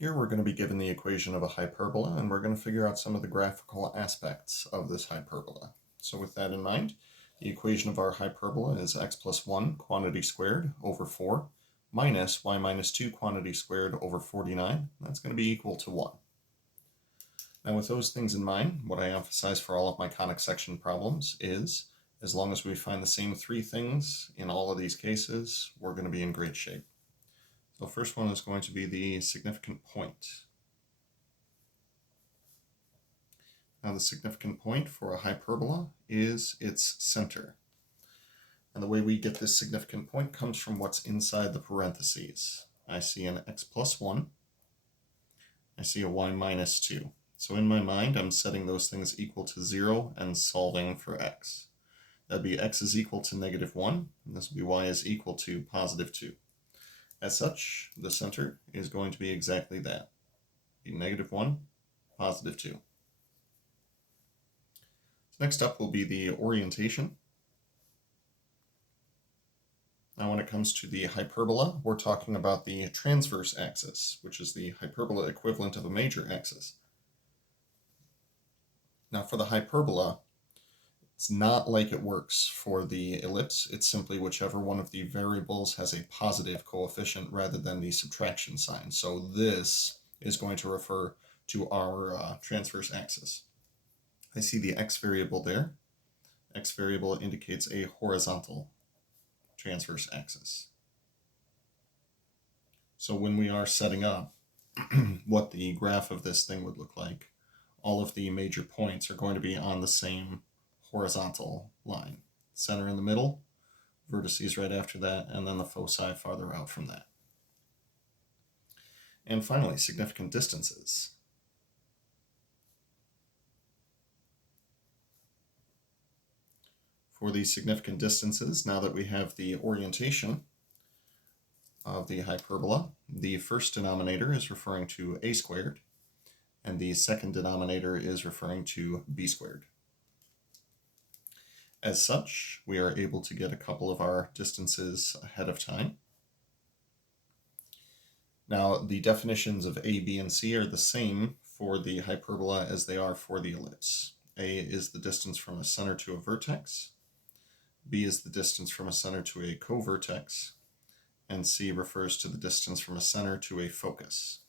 Here we're going to be given the equation of a hyperbola, and we're going to figure out some of the graphical aspects of this hyperbola. So with that in mind, the equation of our hyperbola is x plus 1 quantity squared over 4 minus y minus 2 quantity squared over 49. That's going to be equal to 1. Now with those things in mind, what I emphasize for all of my conic section problems is, as long as we find the same three things in all of these cases, we're going to be in great shape. The first one is going to be the significant point. Now the significant point for a hyperbola is its center. And the way we get this significant point comes from what's inside the parentheses. I see an x plus 1. I see a y minus 2. So in my mind, I'm setting those things equal to 0 and solving for x. That'd be x is equal to negative 1, and this would be y is equal to positive 2. As such, the center is going to be exactly that, be negative 1, positive 2. Next up will be the orientation. Now when it comes to the hyperbola, we're talking about the transverse axis, which is the hyperbola equivalent of a major axis. Now for the hyperbola, it's not like it works for the ellipse. It's simply whichever one of the variables has a positive coefficient rather than the subtraction sign. So this is going to refer to our transverse axis. I see the x variable there. X variable indicates a horizontal transverse axis. So when we are setting up what the graph of this thing would look like, all of the major points are going to be on the same horizontal line. Center in the middle, vertices right after that, and then the foci farther out from that. And finally, significant distances. For the significant distances, now that we have the orientation of the hyperbola, the first denominator is referring to a squared, and the second denominator is referring to b squared. As such, we are able to get a couple of our distances ahead of time. Now, the definitions of a, b, and c are the same for the hyperbola as they are for the ellipse. A is the distance from a center to a vertex, b is the distance from a center to a covertex, and c refers to the distance from a center to a focus.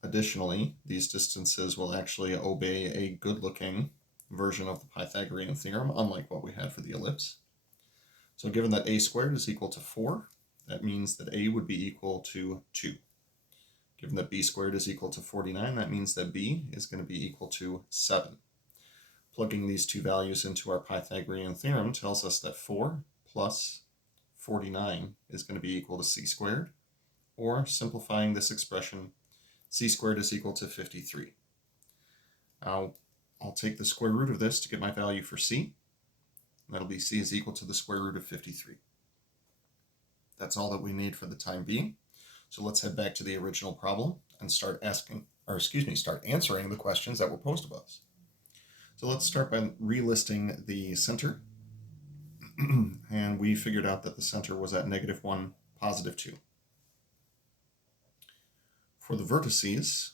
Additionally, these distances will actually obey a good-looking version of the Pythagorean theorem, unlike what we had for the ellipse. So given that a squared is equal to 4, that means that a would be equal to 2. Given that b squared is equal to 49, that means that b is going to be equal to 7. Plugging these two values into our Pythagorean theorem tells us that 4 plus 49 is going to be equal to c squared, or simplifying this expression, c squared is equal to 53. Now, I'll take the square root of this to get my value for c. That'll be c is equal to the square root of 53. That's all that we need for the time being. So let's head back to the original problem and start answering the questions that were posed of us. So let's start by relisting the center. And we figured out that the center was at negative 1, positive 2. For the vertices,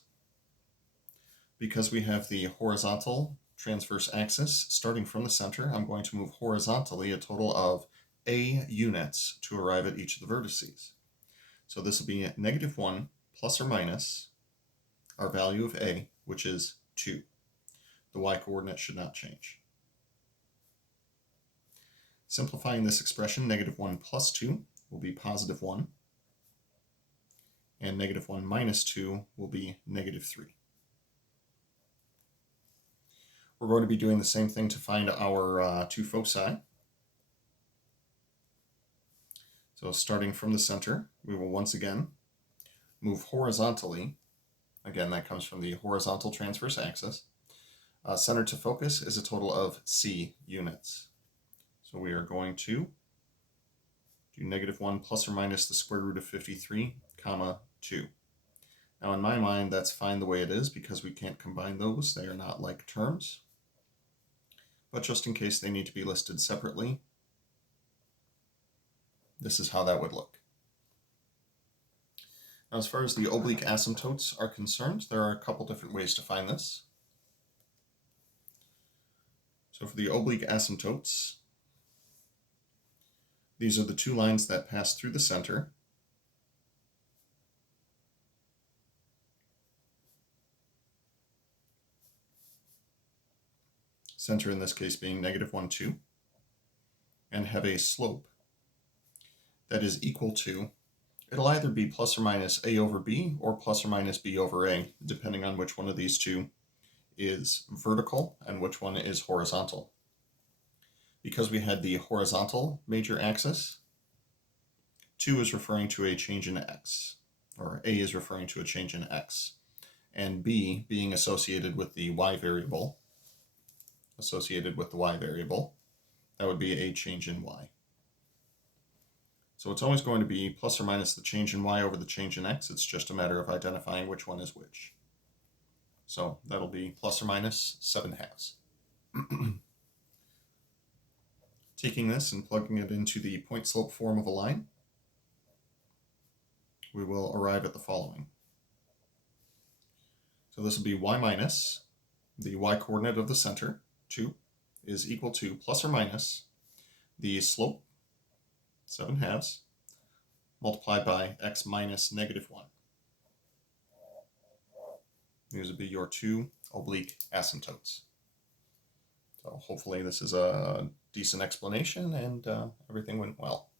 because we have the horizontal transverse axis starting from the center, I'm going to move horizontally a total of a units to arrive at each of the vertices. So this will be negative 1 plus or minus our value of a, which is 2. The y-coordinate should not change. Simplifying this expression, negative 1 plus 2 will be positive 1, and negative 1 minus 2 will be negative 3. We're going to be doing the same thing to find our two foci. So starting from the center, we will once again move horizontally. Again, that comes from the horizontal transverse axis. Center to focus is a total of c units. So we are going to do negative 1 plus or minus the square root of 53, comma 2. Now in my mind, that's fine the way it is because we can't combine those. They are not like terms. But just in case they need to be listed separately, this is how that would look. Now, as far as the oblique asymptotes are concerned, there are a couple different ways to find this. So for the oblique asymptotes, these are the two lines that pass through the center. Center in this case being -1, 2, and have a slope that is equal to, it'll either be plus or minus a over b or plus or minus b over a, depending on which one of these two is vertical and which one is horizontal. Because we had the horizontal major axis, 2 is referring to a change in x, or a is referring to a change in x, and b being associated with the y variable, that would be a change in y. So it's always going to be plus or minus the change in y over the change in x. It's just a matter of identifying which one is which. So that'll be plus or minus 7/2. Taking this and plugging it into the point slope form of a line, we will arrive at the following. So this will be y minus the y coordinate of the center, 2, is equal to plus or minus the slope, 7/2, multiplied by x minus -1. These would be your two oblique asymptotes. So hopefully this is a decent explanation and everything went well.